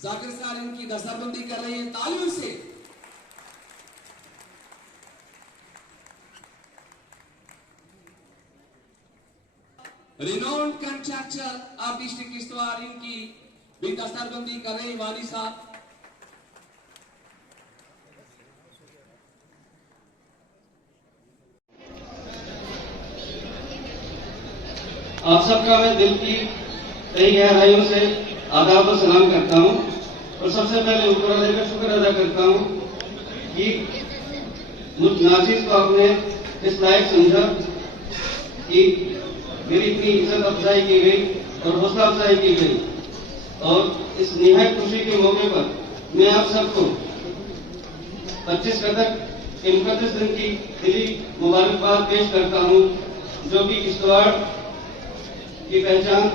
जाकिर साहब इनकी दस्तबंदी कर रही है तालियों से। Renowned contractor of district Kishtwar इनकी भी दस्तबंदी कर रहे हैं वानी साहब। आप सबका मैं दिल की कई गहराइयों से आदाब और सलाम करता हूँ और सबसे पहले ऊपर वाले का शुक्र अदा करता हूँ कि मुझ नाज़िज़ को आपने इस लायक समझा कि मेरी इतनी इज्जत अफजाई की गई और हौसला अफजाई की गई। और इस निहायत खुशी के मौके पर मैं आप सबको 25 कतक के मुकद्दस दिन की दिली मुबारकबाद पेश करता हूँ, जो कि किश्तवाड़ की पहचान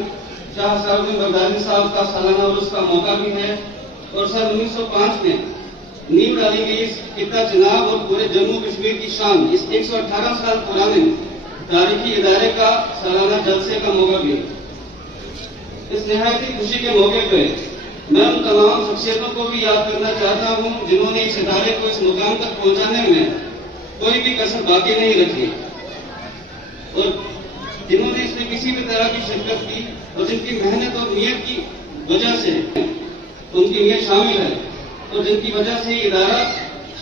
शाह साहब बगदादी साहब का सालाना उर्स का मौका भी है। और सन 1905 में नींव डाली गई इस किता चनाब और पूरे जम्मू कश्मीर की शान इस 118 साल पुराने तारीखी इदारे का सालाना जलसे का मौका भी है। इस निहायती खुशी के मौके पर मैं उन तमाम शख्सियतों को भी याद करना चाहता हूँ जिन्होंने इस इदारे को इस मुकाम तक पहुंचाने में कोई भी कसर बाकी नहीं रखी और जिन्होंने इसमें किसी भी तरह की शिरकत की और जिनकी मेहनत और नियत की वजह से उनकी नियत शामिल है और जिनकी वजह से इदारा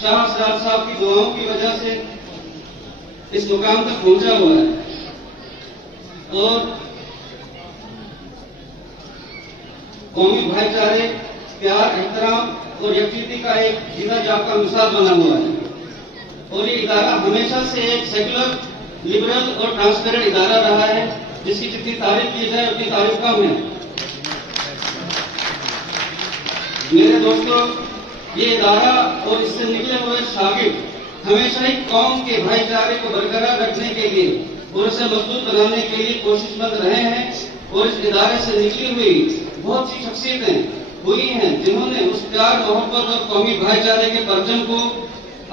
शाह साहब की दुआओं की वजह से इस मुकाम तक पहुंचा हुआ है। और कौमी भाईचारे, प्यार, एहतराम और यकजहती का एक जीता जागता मिसाल बना हुआ है। और ये इदारा हमेशा से एक सेकुलर, लिबरल और ट्रांसपेरेंट इदारा रहा है, जिसकी जितनी तारीफ की जाए उतनी तारीफ कम है। मेरे दोस्तों, ये इदारा और इससे निकले हुए शागिर्द हमेशा ही कौम के भाईचारे को बरकरार रखने के लिए और उसे मजबूत बनाने के लिए कोशिशमंद रहे हैं। और इस इदारे से निकली हुई बहुत सी शख्सियतें हुई हैं जिन्होंने उस प्यार, मोहब्बत और कौमी भाईचारे के परचम को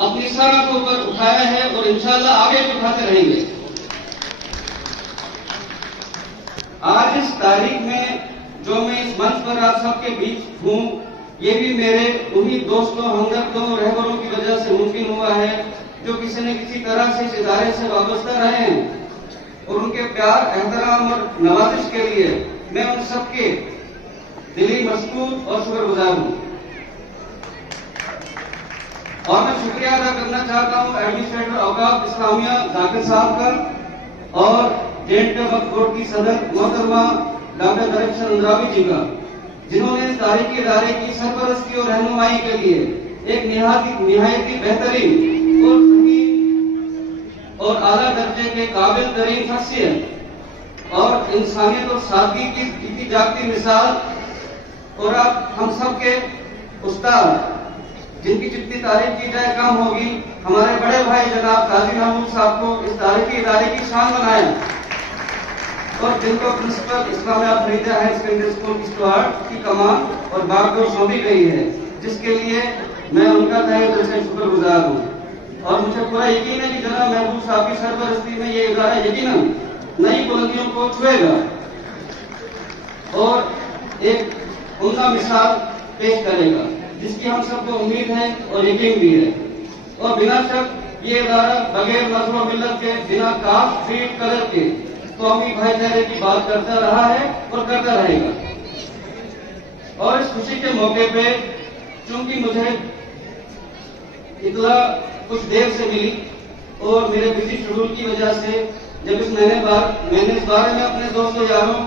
अपनी सर के ऊपर उठाया है और इंशाअल्लाह आगे भी उठाते रहेंगे। आज इस तारीख में जो मैं इस मंच पर आप सबके बीच हूँ, ये भी मेरे उन्हीं दोस्तों, हमदर्दों और रहबरों की वजह से मुमकिन हुआ है जो किसी न किसी तरह से इस इदारे से वाबस्ता रहे हैं। और उनके प्यार, एहतराम और नवाजिश के लिए मैं उन सबके दिली मशकूर और शुक्रगुजार हूँ। और मैं शुक्रिया अदा करना चाहता हूँ एडमिनिस्ट्रेटर औकाफ इस्लामिया जाकिर साहब का और J&K वक्फ बोर्ड की सदर मोहतरमा डॉक्टर दरख्शन अंद्रावी जी का, जिन्होंने इस तारीखी इदारे की सरपरस्ती और रहनुमाई के लिए एक निहायती बेहतरीन और सही और आला दर्जे के काबिल तरीन शख्सियत और इंसानियत और सादगी की जीती जागती मिसाल और आप हम सब के उस्ताद, जिनकी जितनी तारीफ की जाए कम होगी, हमारे बड़े भाई जनाब काजी महमूद साहब को इस तारीखी इदारे की शान बनाया और जिनको principal Islamia Farida higher secondary school Kishtwar की कमान और बागडोर सौंपी गई है, जिसके लिए मैं उनका तहे दिल से शुक्रगुजार हूँ। और मुझे पूरा यकीन है कि जनाब महबूब साहब की सरपरस्ती में ये इदारा यकीनन नई बुलंदियों को छुएगा और एक उनका मिसाल पेश करेगा, जिसकी हम सबको उम्मीद है और यकीन भी है। और बिना शक ये इदारा बगैर मजहब मिल्लत के, बिना कास्ट, क्रीड, कलर के कौमी भाईचारे की बात करता रहा है और करता रहेगा। और इस खुशी के मौके पे चूंकि मुझे इतला कुछ देर से मिली और मेरे बिजी शेड्यूल की वजह से जब मैंने इस बारे में अपने दोस्तों, यारों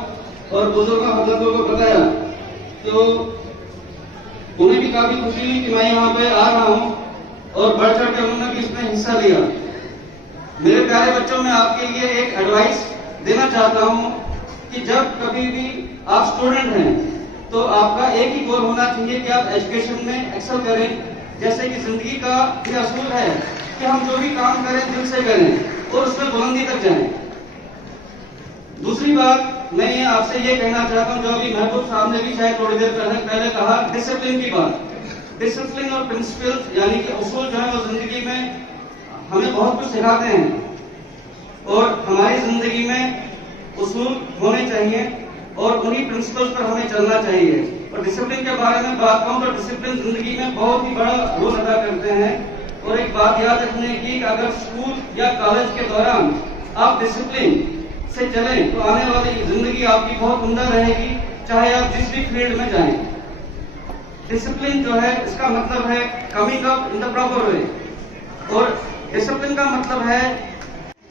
और बुजुर्गों, हजरतों को बताया तो उन्हें भी काफी खुशी हुई कि मैं यहाँ पे आ रहा हूँ और बढ़ चढ़ के उन्होंने भी इसमें हिस्सा लिया। मेरे प्यारे बच्चों, मैं आपके लिए एक एडवाइस देना चाहता हूँ कि जब कभी भी आप स्टूडेंट हैं तो आपका एक ही गोल होना चाहिए कि आप एजुकेशन में एक्सेल करें। जैसे कि जिंदगी का ये असूल है कि हम जो भी काम करें दिल से करें और उसमें बुलंदी तक जाएं। दूसरी बात मैं ये आपसे ये कहना चाहता हूँ, जो अभी महबूब साहब ने भी शायद थोड़ी देर पहले कहा, डिसिप्लिन की बात। डिसिप्लिन और प्रिंसिपल यानी कि उसूल जो है वो जिंदगी में हमें बहुत कुछ सिखाते हैं और हमारी जिंदगी में उसूल होने चाहिए और उन्हीं प्रिंसिपल्स पर हमें चलना चाहिए। और डिसिप्लिन के बारे में बात कहूं तो डिसिप्लिन जिंदगी में बहुत ही बड़ा रोल अदा करते हैं। और एक बात याद रखने की कि अगर स्कूल या कॉलेज के दौरान आप डिसिप्लिन से चलें तो आने वाली जिंदगी आपकी बहुत उम्दा रहेगी, चाहे आप जिस भी फील्ड में जाएं। डिसिप्लिन जो है इसका मतलब है coming up in the proper way, और डिसिप्लिन का मतलब है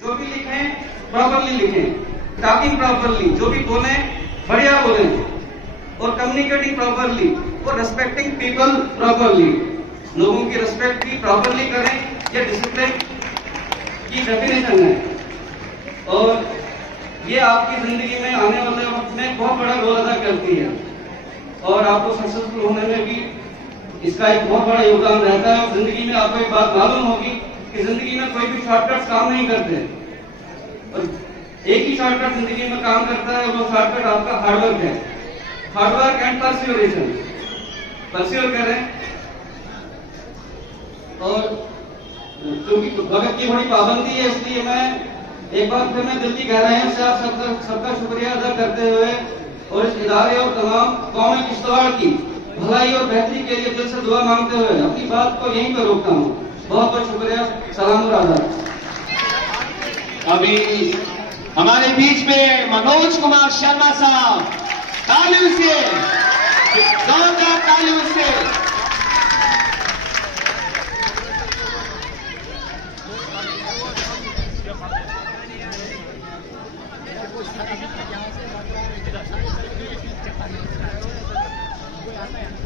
जो भी लिखें प्रॉपरली लिखें, टॉकिंग प्रॉपरली, जो भी बोलें बढ़िया बोलें, और कम्युनिकेटिंग प्रॉपरली, और रेस्पेक्टिंग पीपल प्रॉपरली, लोगों की रेस्पेक्ट भी प्रॉपरली करें। ये डिसिप्लिन की डेफिनेशन है और ये आपकी जिंदगी में आने वाले वक्त में बहुत बड़ा रोल अदा करती है और आपको सक्सेसफुल होने में भी इसका एक बहुत बड़ा योगदान रहता है। और जिंदगी में आपको एक बात मालूम होगी कि जिंदगी में कोई भी शॉर्टकट काम नहीं करते, और एक ही शॉर्टकट जिंदगी में काम करता है, वो शॉर्टकट आपका हार्डवर्क है। हार्डवर्क एंड परसिवरेशन, परसिवर करें। और क्योंकि वक्त की बड़ी पाबंदी है, इसलिए मैं एक बार फिर मैं दिल की गहराइयों से आप सबका शुक्रिया अदा करते हुए और इस इदारे और तमाम कौमी किश्तवाड़ की भलाई और बेहतरी के लिए दिल से दुआ मांगते हुए अपनी बात को यहीं पर रोकता हूँ। बहुत बहुत शुक्रिया। सलाम और आदाब। अभी हमारे बीच में मनोज कुमार शर्मा साहब, तालियों से, जोरदार तालियों से। यहाँ से